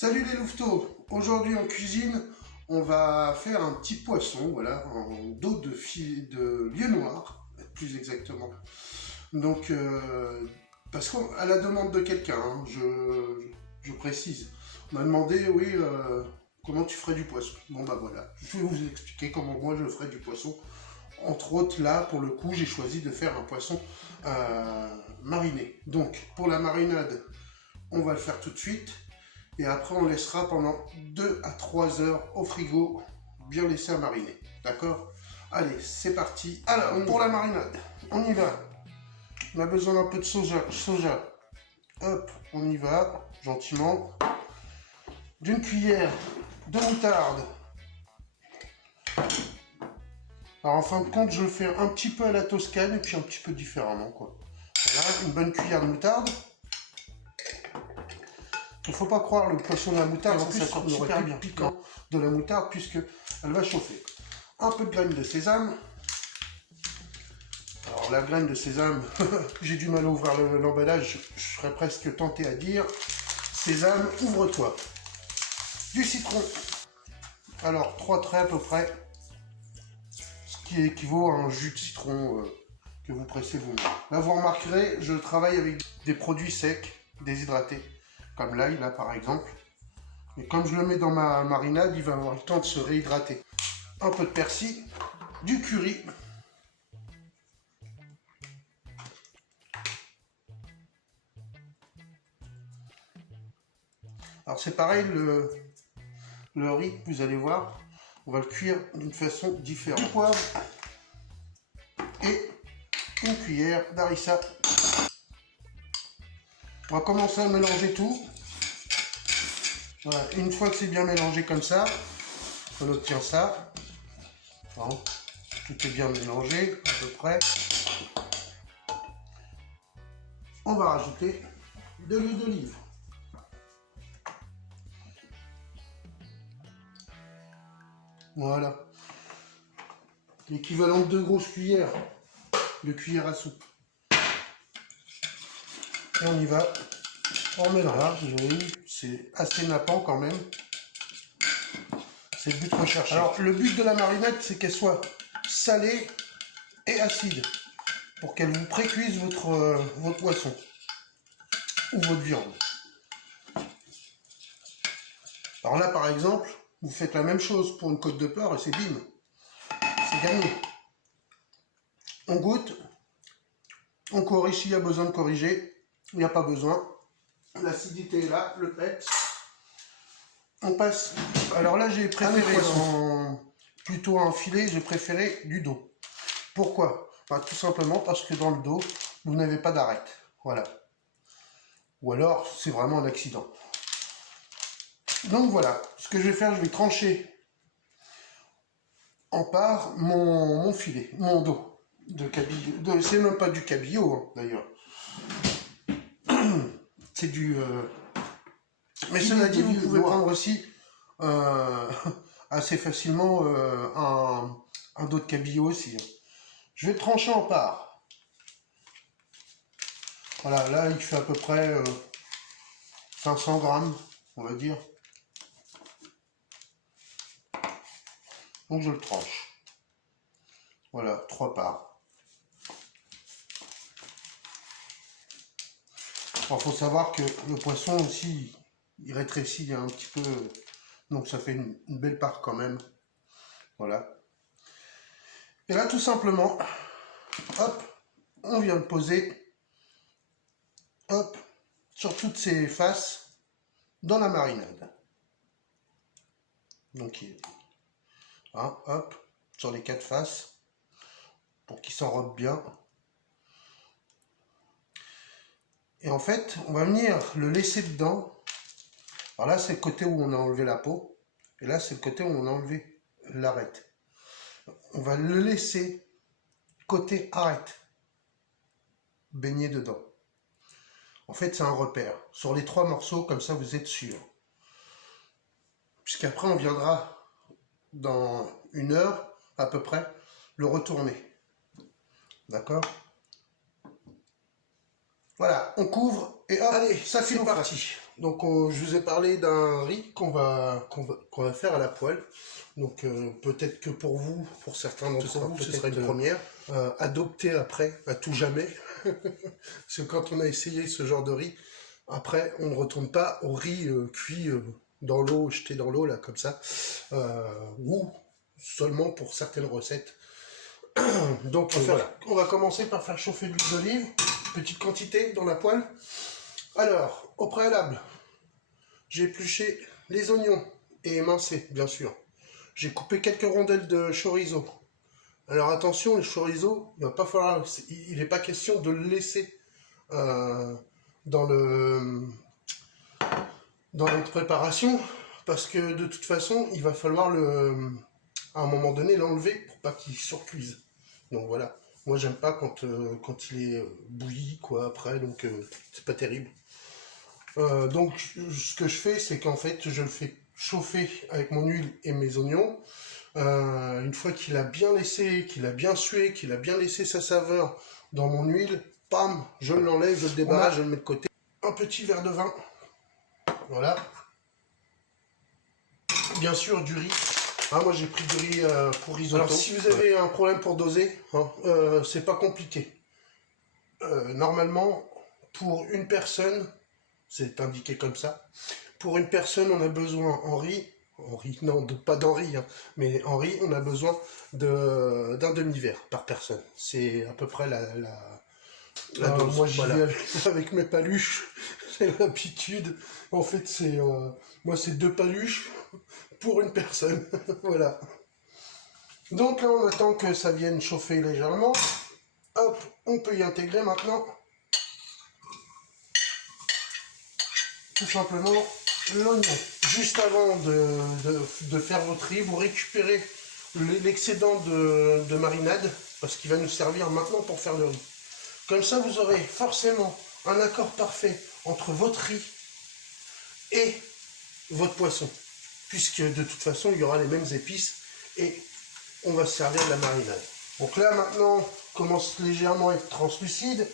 Salut les louveteaux. Aujourd'hui en cuisine, on va faire un petit poisson, voilà, en dos de lieu noir, plus exactement. Donc, parce qu'à la demande de quelqu'un, hein, je précise, on m'a demandé, oui, comment tu ferais du poisson. Bon bah voilà, je vais vous expliquer comment moi je ferais du poisson. Entre autres, là, pour le coup, j'ai choisi de faire un poisson mariné. Donc, pour la marinade, on va le faire tout de suite. Et après, on laissera pendant 2 à 3 heures au frigo, bien laissé à mariner. D'accord? Allez, c'est parti. Alors, pour la marinade, on y va. On a besoin d'un peu de soja. Hop, on y va, gentiment. D'une cuillère de moutarde. Alors, en fin de compte, je le fais un petit peu à la Toscane et puis un petit peu différemment, quoi. Voilà, une bonne cuillère de moutarde. Il ne faut pas croire le poisson de la moutarde, en plus ça sort super bien piquant de la moutarde puisque elle va chauffer. Un peu de graines de sésame. Alors la graine de sésame, j'ai du mal à ouvrir l'emballage, je serais presque tenté à dire sésame, ouvre-toi. Du citron. Alors 3 traits à peu près, ce qui équivaut à un jus de citron que vous pressez vous-même. Là vous remarquerez, je travaille avec des produits secs, déshydratés. Comme l'ail, là, par exemple. Et comme je le mets dans ma marinade, il va avoir le temps de se réhydrater. Un peu de persil, du curry. Alors c'est pareil, le riz, vous allez voir, on va le cuire d'une façon différente. Du poivre et une cuillère d'harissa. On va commencer à mélanger tout. Voilà. Une fois que c'est bien mélangé comme ça, on obtient ça. Bon, tout est bien mélangé à peu près. On va rajouter de l'huile d'olive. Voilà. L'équivalent de 2 grosses cuillères de cuillère à soupe. Et on y va. On mélange, vous avez vu, c'est assez nappant quand même. C'est le but recherché. Alors, le but de la marinade, c'est qu'elle soit salée et acide. Pour qu'elle vous précuise votre poisson. Ou votre viande. Alors là, par exemple, vous faites la même chose pour une côte de porc et c'est bim. C'est gagné. On goûte. On corrige s'il y a besoin de corriger. Il n'y a pas besoin. L'acidité est là, le peps. On passe. Alors là, j'ai préféré plutôt un filet, j'ai préféré du dos. Pourquoi? Tout simplement parce que dans le dos, vous n'avez pas d'arête. Voilà. Ou alors, c'est vraiment un accident. Donc voilà, ce que je vais faire, je vais trancher en part mon filet, mon dos de cabillaud. C'est même pas du cabillaud, hein, d'ailleurs. C'est du... Mais cela dit, vous pouvez prendre aussi assez facilement un dos de cabillaud aussi. Hein. Je vais trancher en part. Voilà, là il fait à peu près 500 grammes, on va dire. Donc je le tranche. Voilà, 3 parts. Alors faut savoir que le poisson aussi, il rétrécit un petit peu, donc ça fait une belle part quand même. Voilà. Et là tout simplement, hop, on vient de poser, hop, sur toutes ces faces dans la marinade. Donc, hein, hop, sur les 4 faces, pour qu'il s'enrobe bien. Et en fait, on va venir le laisser dedans. Alors là, c'est le côté où on a enlevé la peau. Et là, c'est le côté où on a enlevé l'arête. On va le laisser côté arête, baigner dedans. En fait, c'est un repère. Sur les 3 morceaux, comme ça, vous êtes sûr. Puisqu'après, on viendra, dans 1 heure, à peu près, le retourner. D'accord? Voilà, on couvre et hop, allez, ça c'est parti. Donc je vous ai parlé d'un riz qu'on va faire à la poêle. Donc peut-être que pour vous, pour certains d'entre vous, ce sera une première. Adopter après, à tout jamais. Parce que quand on a essayé ce genre de riz, après on ne retourne pas au riz cuit dans l'eau, jeté dans l'eau, là, comme ça. Ou seulement pour certaines recettes. Donc voilà. On va commencer par faire chauffer de l'huile d'olive, petite quantité dans la poêle. Alors, au préalable, j'ai épluché les oignons et émincé, bien sûr. J'ai coupé quelques rondelles de chorizo. Alors attention, le chorizo, il va pas falloir, il n'est pas question de le laisser dans notre préparation, parce que de toute façon, il va falloir à un moment donné l'enlever pour pas qu'il surcuise. Donc voilà. Moi, j'aime pas quand il est bouilli, quoi, après, donc c'est pas terrible. Donc, ce que je fais, c'est qu'en fait, je le fais chauffer avec mon huile et mes oignons. Une fois qu'il a bien laissé, qu'il a bien sué, qu'il a bien laissé sa saveur dans mon huile, pam, je l'enlève, je le débarrasse, je le mets de côté. Un petit verre de vin. Voilà. Bien sûr, du riz. Ah, moi, j'ai pris du riz pour risotto. Alors, si vous avez un problème pour doser, hein, c'est pas compliqué. Normalement, pour une personne, c'est indiqué comme ça. Pour une personne, on a besoin en riz, non, pas d'en riz, hein, mais en riz, on a besoin d'un demi-verre par personne. C'est à peu près la dose. Moi, j'y vais avec mes paluches, j'ai l'habitude. En fait, moi, c'est 2 paluches pour une personne. Voilà. Donc là, on attend que ça vienne chauffer légèrement. Hop, on peut y intégrer maintenant tout simplement l'oignon. Juste avant de faire votre riz, vous récupérez l'excédent de marinade, parce qu'il va nous servir maintenant pour faire le riz. Comme ça, vous aurez forcément un accord parfait entre votre riz et votre poisson, puisque de toute façon, il y aura les mêmes épices et on va se servir de la marinade. Donc là, maintenant, commence légèrement à être translucide.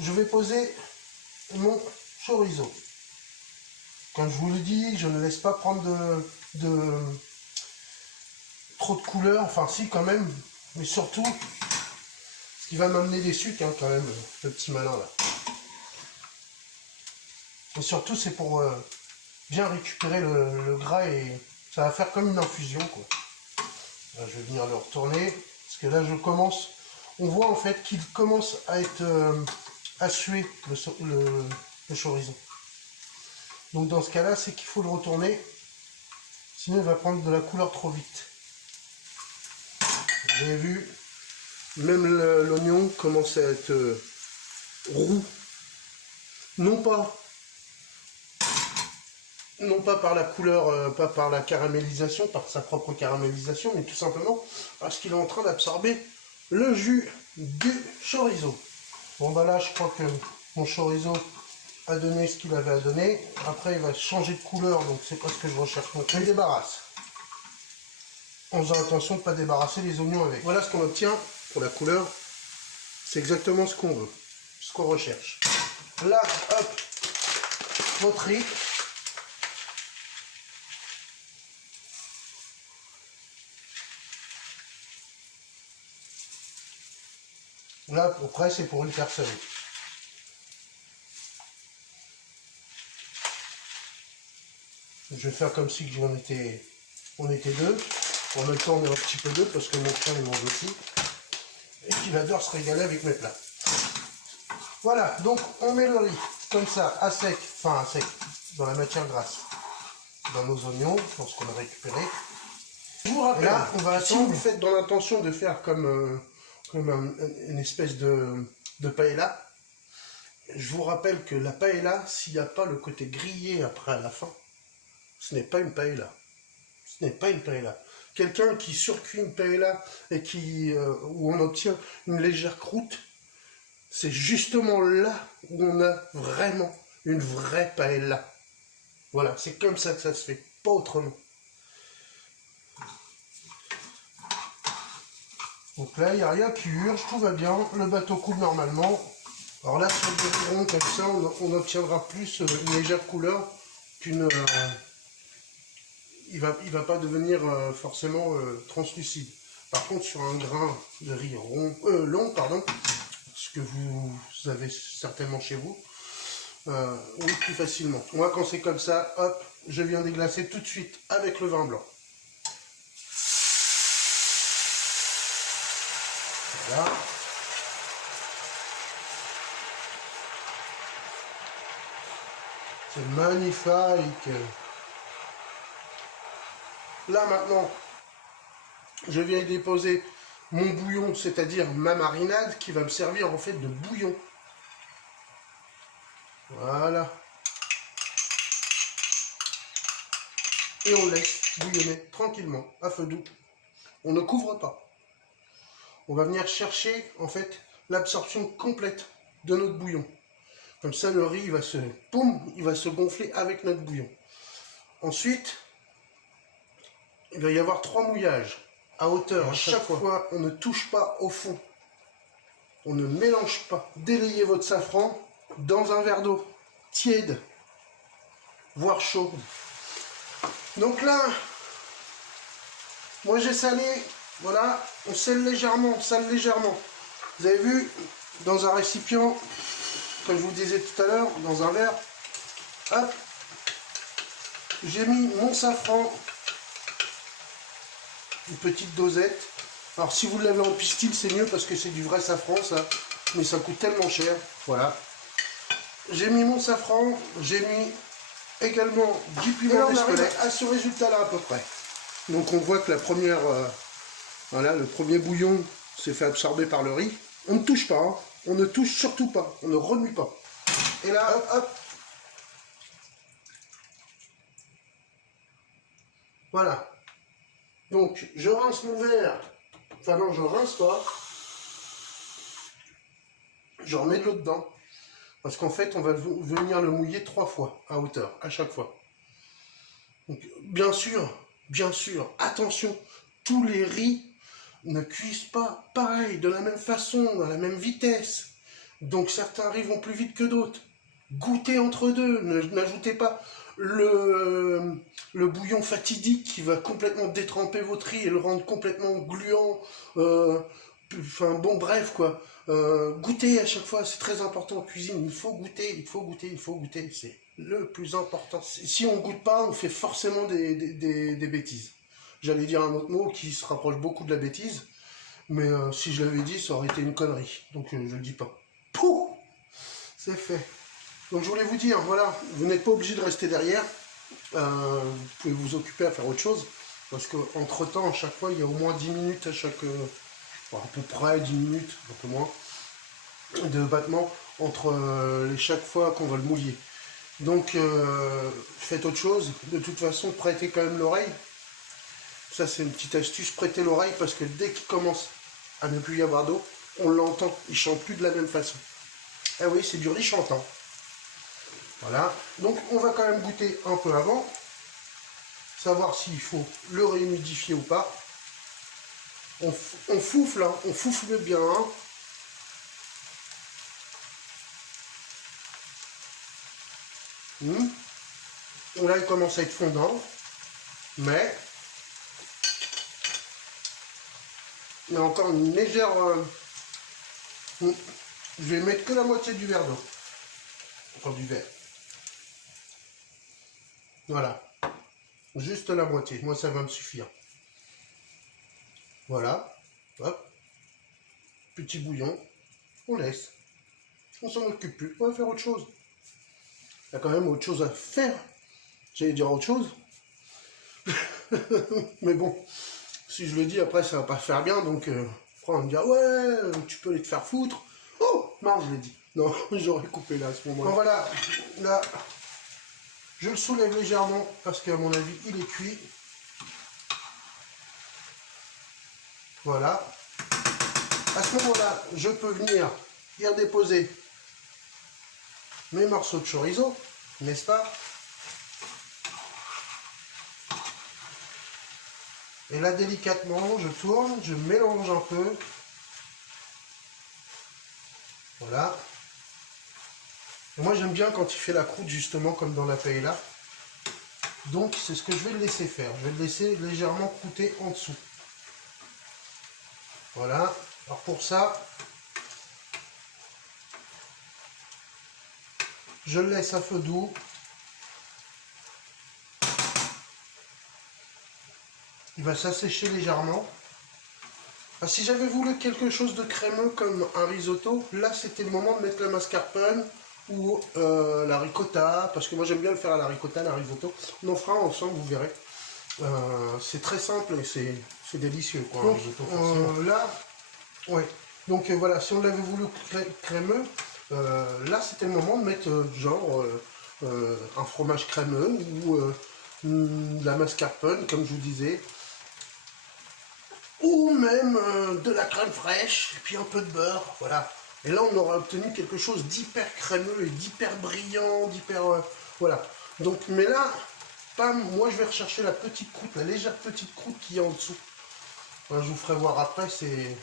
Je vais poser mon chorizo. Comme je vous le dis, je ne laisse pas prendre trop de couleurs, enfin si quand même, mais surtout, ce qui va m'amener des sucres hein, quand même, le petit malin là. Et surtout c'est pour bien récupérer le gras et ça va faire comme une infusion quoi. Là, je vais venir le retourner, parce que là on voit en fait qu'il commence à être à suer le chorizo. Donc dans ce cas-là, c'est qu'il faut le retourner, sinon il va prendre de la couleur trop vite. Vous avez vu, même l'oignon commence à être roux. Non pas par la couleur, pas par la caramélisation, par sa propre caramélisation, mais tout simplement parce qu'il est en train d'absorber le jus du chorizo. Bon bah là, je crois que mon chorizo a donné ce qu'il avait à donner. Après, il va changer de couleur, donc c'est pas ce que je recherche. Donc, je le débarrasse. En faisant attention de ne pas débarrasser les oignons avec. Voilà ce qu'on obtient pour la couleur. C'est exactement ce qu'on veut, ce qu'on recherche. Là, hop, votre riz. Là, après, c'est pour une personne. Je vais faire comme si on était deux. En même temps, on est un petit peu deux parce que mon chien il mange aussi. Et qu'il adore se régaler avec mes plats. Voilà, donc on met le riz comme ça, à sec, enfin à sec, dans la matière grasse, dans nos oignons, dans ce qu'on a récupéré. Je vous rappelle, là, on va attendre. Si vous faites dans l'intention de faire comme une espèce de paella, je vous rappelle que la paella, s'il n'y a pas le côté grillé après à la fin, ce n'est pas une paella. Ce n'est pas une paella. Quelqu'un qui surcuit une paella et où on obtient une légère croûte, c'est justement là où on a vraiment une vraie paella. Voilà, c'est comme ça que ça se fait, pas autrement. Donc là, il n'y a rien qui urge, tout va bien, le bateau coule normalement. Alors là, sur le rond comme ça, on obtiendra plus une légère couleur il va pas devenir forcément translucide. Par contre, sur un grain de riz long, pardon, ce que vous avez certainement chez vous, oui, plus facilement. Moi, quand c'est comme ça, hop, je viens déglacer tout de suite avec le vin blanc. Voilà. C'est magnifique. Là maintenant, je viens y déposer mon bouillon, c'est-à-dire ma marinade qui va me servir en fait de bouillon. Voilà. Et on laisse bouillonner tranquillement, à feu doux. On ne couvre pas. On va venir chercher en fait l'absorption complète de notre bouillon. Comme ça, le riz il va se gonfler avec notre bouillon. Ensuite, il va y avoir 3 mouillages à hauteur. À chaque fois, on ne touche pas au fond. On ne mélange pas. Délayez votre safran dans un verre d'eau tiède, voire chaud. Donc là, moi j'ai salé. Voilà, on sale légèrement, Vous avez vu, dans un récipient, comme je vous disais tout à l'heure, dans un verre, hop, j'ai mis mon safran, une petite dosette. Alors si vous l'avez en pistil, c'est mieux parce que c'est du vrai safran ça, mais ça coûte tellement cher. Voilà. J'ai mis mon safran, j'ai mis également du piment d'Espelette à ce résultat là à peu près. Donc on voit que la première, voilà, le premier bouillon s'est fait absorber par le riz. On ne touche pas, hein. On ne touche surtout pas, on ne remue pas. Et là, hop, hop. Voilà. Donc, je rince mon verre. Enfin non, je rince pas. Je remets de l'eau dedans. Parce qu'en fait, on va venir le mouiller 3 fois à hauteur, à chaque fois. Donc, bien sûr, attention, tous les riz ne cuisent pas pareil, de la même façon, à la même vitesse. Donc certains riz vont plus vite que d'autres. Goûtez entre deux, n'ajoutez pas le bouillon fatidique qui va complètement détremper votre riz et le rendre complètement gluant. Enfin bon, bref quoi. Goûtez à chaque fois, c'est très important en cuisine. Il faut goûter, c'est le plus important. Si on ne goûte pas, on fait forcément des bêtises. J'allais dire un autre mot qui se rapproche beaucoup de la bêtise, mais si je l'avais dit, ça aurait été une connerie. Donc je ne le dis pas. Pouh, c'est fait. Donc je voulais vous dire, voilà, vous n'êtes pas obligé de rester derrière. Vous pouvez vous occuper à faire autre chose. Parce qu'entre temps, à chaque fois, il y a au moins 10 minutes à chaque... à peu près 10 minutes, un peu moins, de battement entre chaque fois qu'on va le mouiller. Donc faites autre chose. De toute façon, prêtez quand même l'oreille. Ça c'est une petite astuce, prêtez l'oreille parce que dès qu'il commence à ne plus y avoir d'eau, on l'entend, il chante plus de la même façon. Ah oui, c'est du riz chantant. Voilà, donc on va quand même goûter un peu avant, savoir s'il faut le réhumidifier ou pas. On foufle, hein, on foufle bien. Hein. Là, il commence à être fondant, mais il y a encore une légère... Je vais mettre que la moitié du verre d'eau. Enfin, du verre. Voilà. Juste la moitié. Moi, ça va me suffire. Voilà. Hop. Petit bouillon. On laisse. On s'en occupe plus. On va faire autre chose. Il y a quand même autre chose à faire. J'allais dire autre chose. Mais bon, si je le dis, après, ça va pas faire bien. Donc, après, on va me dire, ouais, tu peux aller te faire foutre. Oh, non, je l'ai dit. Non, j'aurais coupé là à ce moment-là. Bon, voilà. Là, je le soulève légèrement parce qu'à mon avis, il est cuit. Voilà. À ce moment-là, je peux venir y redéposer mes morceaux de chorizo, n'est-ce pas? Et là, délicatement, je tourne, je mélange un peu. Voilà. Et moi, j'aime bien quand il fait la croûte, justement, comme dans la paella. Donc c'est ce que je vais le laisser faire. Je vais le laisser légèrement croûter en dessous. Voilà. Alors pour ça, je le laisse à feu doux. Il va s'assécher légèrement. Alors, si j'avais voulu quelque chose de crémeux comme un risotto, là c'était le moment de mettre la mascarpone ou la ricotta, parce que moi j'aime bien le faire à la ricotta, la risotto. On en fera ensemble, vous verrez. C'est très simple et c'est délicieux, quoi. Donc, risotto, là, ouais. Donc voilà, si on l'avait voulu crémeux, là c'était le moment de mettre genre un fromage crémeux ou de la mascarpone, comme je vous disais. Ou même de la crème fraîche, et puis un peu de beurre, voilà. Et là, on aura obtenu quelque chose d'hyper crémeux et d'hyper brillant, d'hyper... voilà. Donc, mais là, bam, moi, je vais rechercher la petite croûte, la légère petite croûte qui est en dessous. Enfin, je vous ferai voir après, c'est...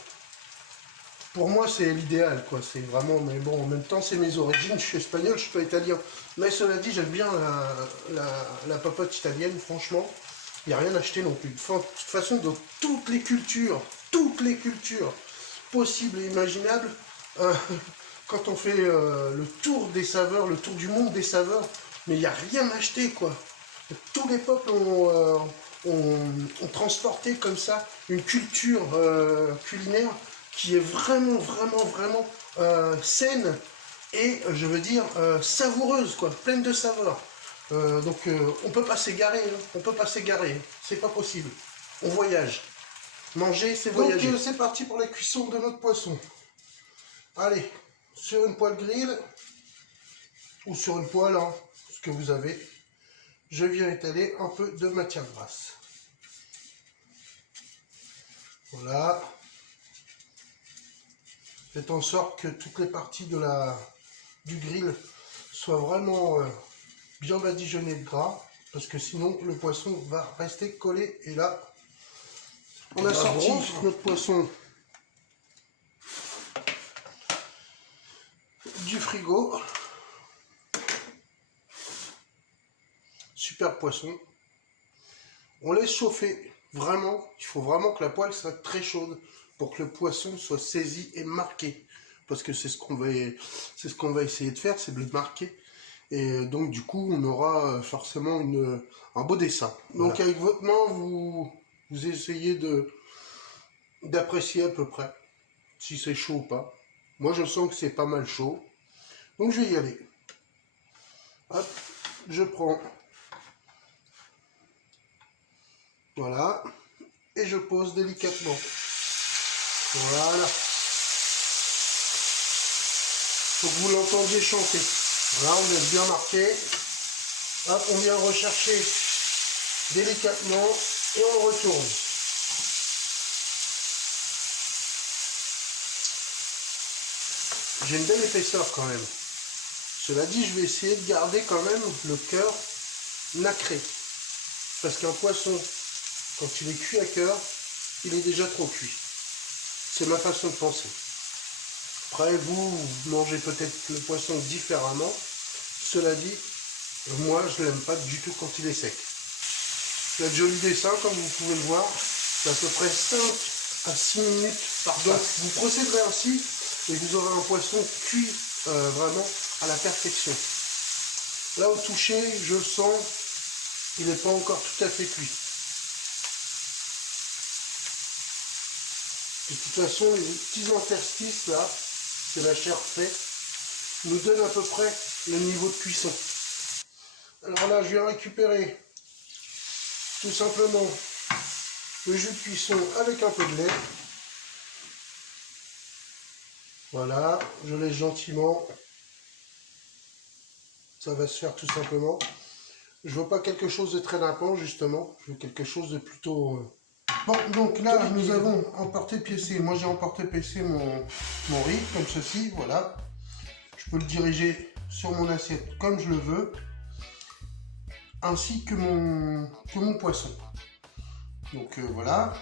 Pour moi, c'est l'idéal, quoi. C'est vraiment... Mais bon, en même temps, c'est mes origines. Je suis espagnol, je suis pas italien. Mais cela dit, j'aime bien la papote italienne, franchement. Il n'y a rien à acheter non plus. De toute façon, dans toutes les cultures possibles et imaginables, quand on fait le tour des saveurs, le tour du monde des saveurs, mais il n'y a rien à acheter, quoi. Tous les peuples ont transporté comme ça une culture culinaire qui est vraiment saine et, je veux dire, savoureuse, quoi, pleine de saveurs. Donc on peut pas s'égarer, hein. On peut pas s'égarer, c'est pas possible. On voyage. Manger, c'est voyager. Donc c'est parti pour la cuisson de notre poisson. Allez, sur une poêle grill, ou sur une poêle, hein, ce que vous avez, je viens étaler un peu de matière grasse. Voilà. Faites en sorte que toutes les parties du grill soient vraiment... bien badigeonner de gras, parce que sinon le poisson va rester collé. Et là, on a sorti notre poisson du frigo. Super poisson. On laisse chauffer. Vraiment, il faut vraiment que la poêle soit très chaude pour que le poisson soit saisi et marqué. Parce que c'est ce qu'on va essayer de faire, c'est de le marquer. Et donc du coup on aura forcément un beau dessin. Voilà. Donc avec votre main vous essayez d'apprécier à peu près si c'est chaud ou pas. Moi je sens que c'est pas mal chaud. Donc je vais y aller. Hop, je prends. Voilà. Et je pose délicatement. Voilà. Faut que vous l'entendiez chanter. Là, on laisse bien marquer. Hop, on vient rechercher délicatement et on retourne. J'ai une belle épaisseur quand même. Cela dit, je vais essayer de garder quand même le cœur nacré. Parce qu'un poisson, quand il est cuit à cœur, il est déjà trop cuit. C'est ma façon de penser. Après, vous mangez peut-être le poisson différemment. Cela dit, moi, je ne l'aime pas du tout quand il est sec. La joli dessin, comme vous pouvez le voir, c'est à peu près 5 à 6 minutes par face. Donc, vous procéderez ainsi et vous aurez un poisson cuit vraiment à la perfection. Là, au toucher, je le sens, il n'est pas encore tout à fait cuit. De toute façon, les petits interstices là, c'est la chair faite, nous donne à peu près le niveau de cuisson. Alors là, je viens récupérer tout simplement le jus de cuisson avec un peu de lait. Voilà, je laisse gentiment. Ça va se faire tout simplement. Je veux pas quelque chose de très nappant justement, je veux quelque chose de plutôt... Bon, donc là, nous avons emporté-piécé. Moi, j'ai emporté-piécé mon riz, comme ceci, voilà. Je peux le diriger sur mon assiette comme je le veux, ainsi que mon poisson. Donc, voilà.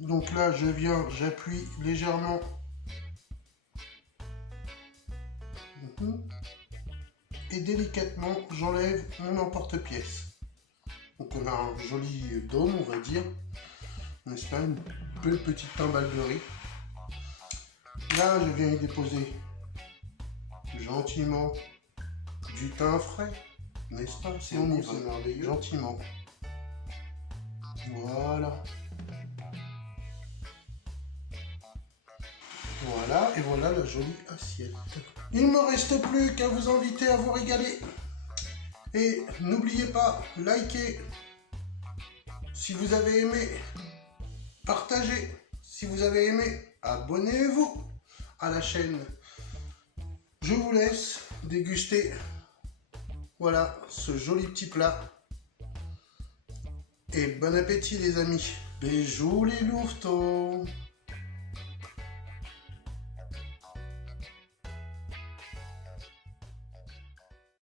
Donc là, j'appuie légèrement. Et délicatement, j'enlève mon emporte-pièce. Donc on a un joli dôme, on va dire, n'est-ce pas, une belle petite timbale de riz. Là, je viens y déposer gentiment du thym frais, n'est-ce pas? C'est bon, c'est merveilleux. Gentiment. Voilà. Voilà, et voilà la jolie assiette. Il ne me reste plus qu'à vous inviter à vous régaler. Et n'oubliez pas, likez si vous avez aimé, partagez si vous avez aimé, abonnez-vous à la chaîne. Je vous laisse déguster, voilà, ce joli petit plat. Et bon appétit les amis. Bisous les louveteaux.